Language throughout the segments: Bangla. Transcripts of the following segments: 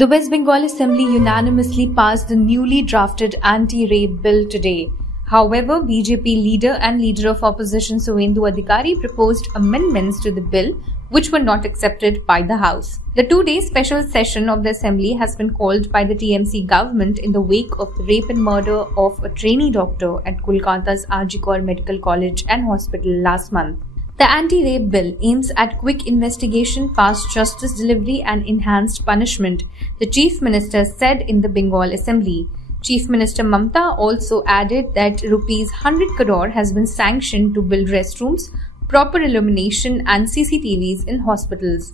The West Bengal Assembly unanimously passed the newly drafted anti-rape bill today. However, BJP leader and leader of opposition Suvendu Adhikari proposed amendments to the bill which were not accepted by the House. The two-day special session of the Assembly has been called by the TMC government in the wake of the rape and murder of a trainee doctor at Kolkata's R.G. Kar Medical College and Hospital last month. The anti-rape bill aims at quick investigation, fast justice delivery and enhanced punishment, the Chief Minister said in the Bengal Assembly. Chief Minister Mamta also added that Rs 100 crore has been sanctioned to build restrooms, proper illumination and CCTVs in hospitals.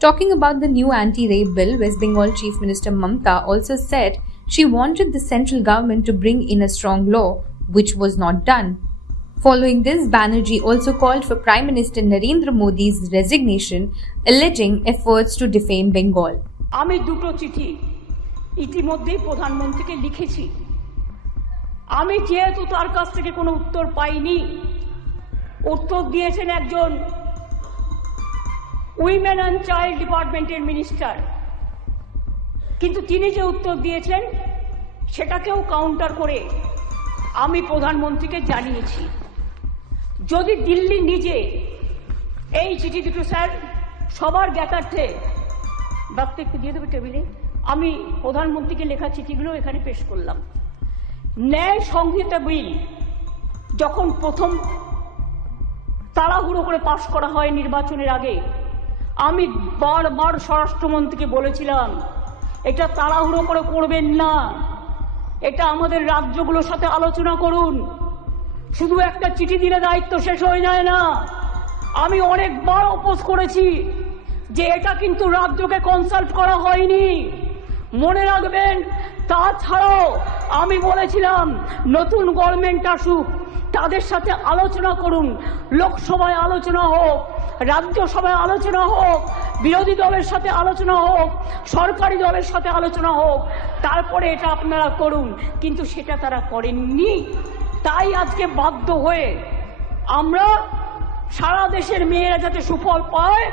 Talking about the new anti-rape bill, West Bengal Chief Minister Mamta also said she wanted the central government to bring in a strong law, which was not done. Following this, Banerjee also called for Prime Minister Narendra Modi's resignation, alleging efforts to defame Bengal. আমি দুটো চিঠি ইতিমধ্যেই প্রধানমন্ত্রীকে লিখেছি। আমি যেহেতু তার কাছ থেকে কোনো উত্তর পাইনি, উত্তর দিয়েছেন একজন উইমেন অ্যান্ড চাইল্ড ডিপার্টমেন্টের মিনিস্টার, কিন্তু তিনি যে উত্তর দিয়েছেন সেটাকেও কাউন্টার করে আমি প্রধানমন্ত্রীকে জানিয়েছি। যদি দিল্লি নিজে এই চিঠি দুটো স্যার সবার জ্ঞাতার্থে বাক্য একটু দিয়ে দেবে টেবিলে, আমি প্রধানমন্ত্রীকে লেখা চিঠিগুলো এখানে পেশ করলাম। ন্যায় সংহিতা বিল যখন প্রথম তাড়াহুড়ো করে পাশ করা হয় নির্বাচনের আগে, আমি বারবার স্বরাষ্ট্রমন্ত্রীকে বলেছিলাম এটা তাড়াহুড়ো করে করবেন না, এটা আমাদের রাজ্যগুলোর সাথে আলোচনা করুন, শুধু একটা চিঠি দিলে দায়িত্ব শেষ হয়ে যায় না। আমি অনেকবার অপোজ করেছি যে এটা কিন্তু রাজ্যকে কনসাল্ট করা হয়নি, মনে রাখবেন। তাছাড়াও আমি বলেছিলাম নতুন গভর্নমেন্ট আসুক, তাদের সাথে আলোচনা করুন, লোকসভায় আলোচনা হোক, রাজ্যসভায় আলোচনা হোক, বিরোধী দলের সাথে আলোচনা হোক, সরকারি দলের সাথে আলোচনা হোক, তারপরে এটা আপনারা করুন, কিন্তু সেটা তারা করেননি। তাই আজকে বাধ্য হয়ে আমরা সারা দেশের মেয়েরা যাতে সুফল পায়